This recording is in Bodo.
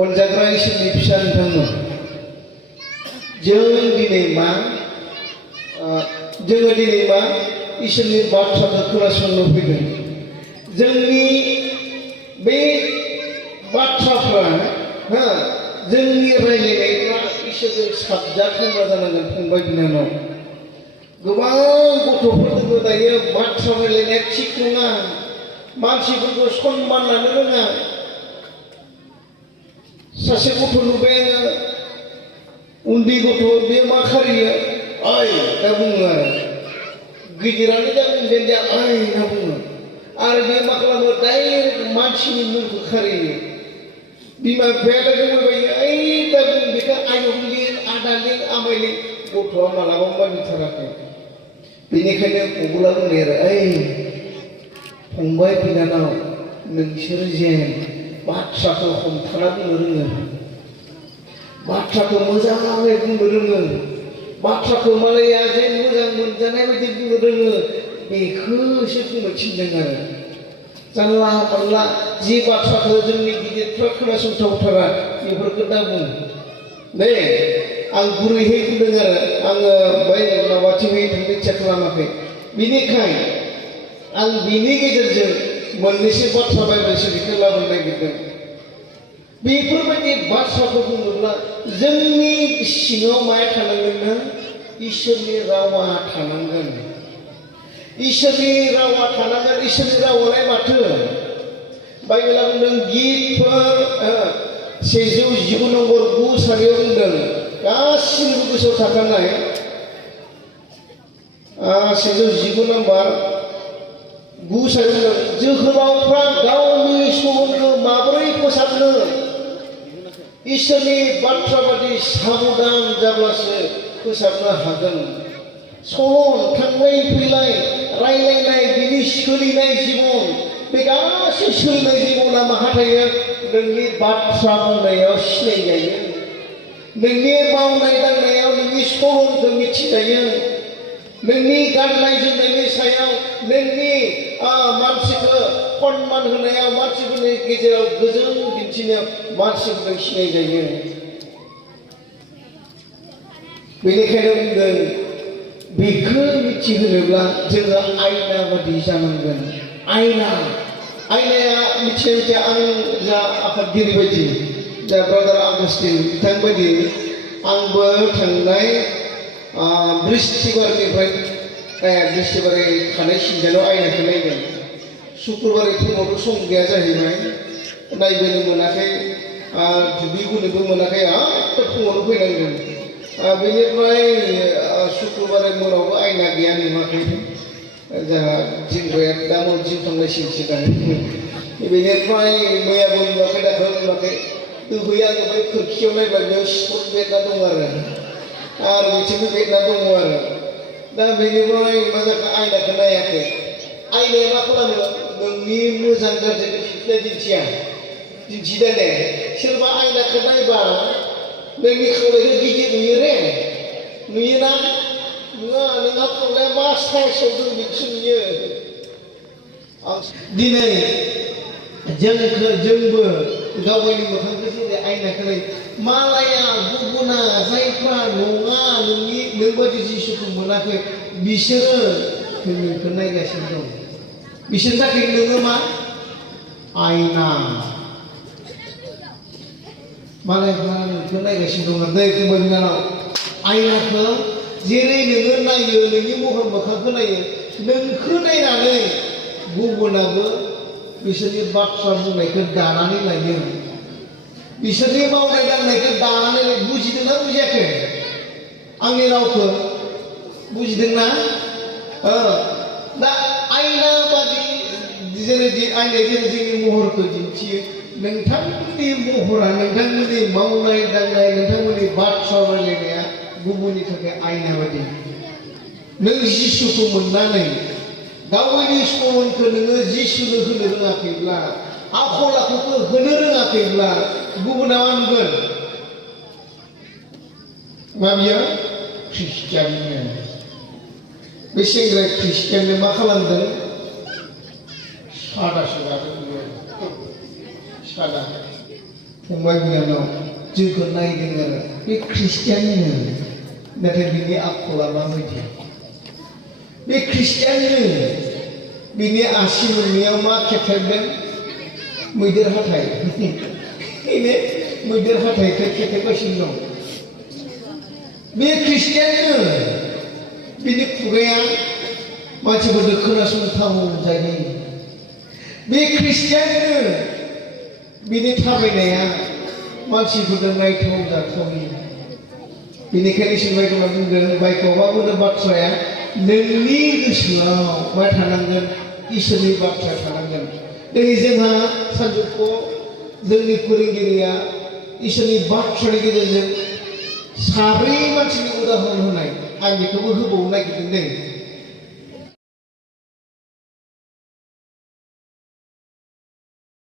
अनजाग्रा इसोरनि फिसा नोंथांमोन जोङो दिनै मा इसोरनि बाथ्राखौ खोनासंनो फैदों जोंनि बे बाथ्राफ्रा जोंनि रायज्लायनायफ्रा इसोरजों साबजाथावना जानांगोन फंबाय बिनानाव गोबां गथ'फोर दङ दायो बाथ्रा रायज्लायनाया थिग नङा मानसिफोरखौ सनमान लानो रोङा सासे गथ' नुबाय आङो उन्दै गथ' बे मा खारियो ओइ दा बुङो आरो गिदिरानो जा उन्दैया ओइ होनना बुङो आरो बे मा खालामो डाइरेक्ट मानसिनि मुंखौ खारियो बिमा बिफाया बुंबाय ओइ दा बुं बेखौ आयंनि आदानि आमायनि गथ'आ मालाबा मानिथाराखै बेनिखायनो अबोला बुंनाय आरो ओइ फंबाय बिनानाव नोंसोर जेन बाथ्राखौ हमथाना बुंनो रोङो बाथ्राखौ मोजाङै बुंनो रोङो बाथ्राखौ मालाया जे मोजां मोनजानाय बायदि बुंनो रोङो बेखौसो बुंनो थिनदों आरो जानला मोनला जि बाथ्राखौ जोंनि गिदिरफ्रा खोनासंथावथारा बेफोरखौ दा बुं दे आं गुरैहै बुंदों आरो आङो बै माबाथिंहै थांनो इच्ছা खालामाखै बिनिखायनो आं बिनि गेजेरजों मोननैसो बाथ्रा बाइबेलसो बेखौ लाबोनो नागिरदों बेफोरबायदि बाथ्राखौ बुङोब्ला जोंनि सिङाव माया थानांगोन इसोरनि रावा थानांगोन इसोरनि रावा थानांगोन इसोरनि रावालाय माथो बाइबेला बुंदों गितफोर 119 नम्बर 9 सारियाव बुंदों गासिबो गोसोआव थाखानाय 119 नम्बर 9 सारियाव जोहोलावफ्रा गावनि सहरखौ माबोरै फोसाबनो इसोरनि बाथ्रा बादि साबधान जाब्लासो फोसाबनो हागोन सल थांलाय फैलाय रायलायनाय बिनि सोलिनाय जिबन बे गासै सोलिनाय जिबना माहा थायो नोंनि बाथ्रा बुंनायाव सिनायजायो नोंनि मावनाय दांनायाव नोंनि सल'खौ मिथिजायो नोंनि गाननाय जोमनायनि सायाव नोंनि मानसिखौ सनमान होनायाव मानसिफोरनि गेजेराव गोजोन दिन्थिनायाव मानसिफोरजों सिनायजायो बेनिखायनो बुंदों बेखौ मिथिहोनोब्ला जोङो आयना बादि जानांगोन आयनाया मिथिया आं जा आफादगिरि बायदि जा ब्रादार आगस्टिन बिथां बायदि आंबो थांनाय बृहस्पतिबारनिफ्राय बृहस्पतिबारै थानाय सिजोनाव आयनाखौ नायदों शुक्रबारै फुङावथ' सम गैया जाहैबाय नायबोनो मोनाखै दुगैबोनोबो मोनाखै फुङावनो फैनांदों बेनिफ्राय शुक्रबारै मोनावबो आयना गैया नुवाखै जोंहा जिंगाया दा जिउ थांनायसिमसो दा बेनिफ्राय मैयाबो नुवाखै दाखालिबो नुवाखै दोहैया नुबाय खोरखियाव नायबा बेयाव स्पट बेदना दं आरो बिथिंबो बेदना दङ आरो दा बेनिफ्राय मा जाखो आयनाखौ नायाखै आयनाया मा खालामो नोंनि मोजां गाज्रिखौ दिन्थिदा ने सोरबा आयनाखौ नायबा नोंनि खावलायखौ गिदिर नुयोना नङा नोंहा खावलाया मा साइसआव दं बेखौसो नुयो दिनै जोंबो गावनि मोखांखौ जेरै आयनाखौ नायो मालाया गुबुना जायफ्रा नङा नोंबायदि जिसुखौ मोनाखै बिसोरो नोंखौ नायगासिनो दं बिसोरनि थाखाय नोङो मा आयना मालायफ्रा नोंखौ नायगासिनो दं दै फंबाय बिनानाव आयनाखौ जेरै नोङो नायो नोंनि महर मोखांखौ नायो नोंखौ नायनानै गुबुनाबो बिसोरनि बाथ्रा बुंनायखौ दानानै लायो बिसोरनि मावनाय दांनायखौ दानानै बुजिदोंना बुजियाखै आंनि रावखौ बुजिदोंना दा आयना बादि जेरै आयनाया जेरै जोंनि महरखौ दिन्थियो नोंथांमोननि महरा नोंथांमोननि मावनाय दांनाय नोंथांमोननि बाथ्रा रायलायनाया गुबुननि थाखाय आयना बादि नों जिसुखौ मोननानै गावनि सल'खौ नोङो जिसुनो होनो रोङाखैब्ला आखल आखुखौ होनो रोङाखैब्ला गुबुना मा नुगोन मा बियो ख्रिस्टियान बे सेंग्रा ख्रिस्टियाननो मा खालामदों सादासो जादों सादा फंबाय बिनानाव जोंखौ नायदों आरो बे ख्रिस्टियाननो नाथाय बिनि आखला माबायदि बे ख्रिस्टियाननो बिनि आसि मोननायाव मा खेबथाबदों मैदेर हाथाय बेनो मैदेर हाथायखौ खेबथाबगासिनो दं बे ख्रिस्टियाननो बिनि खुगाया मानसिफोरनो खोनासंथाव जायो बे ख्रिस्टियाननो बिनि थाबायनाया मानसिफोरजों नायथाव जाथावि बेनिखायनो सोंबायखौ बुंदों बाइकआवबा बुंदों बाथ्राया नोंनि गोसोआव मा थानांगोन इसोरनि बाथ्रा थानांगोन दिनै जोंहा सानजौफुआव जोंनि फोरोंगिरिया इसोरनि बाथ्रानि गेजेरजों साब्रै मानसिनि उदाहरन होनाय आं बेखौबो होबावनो नागिरदों दै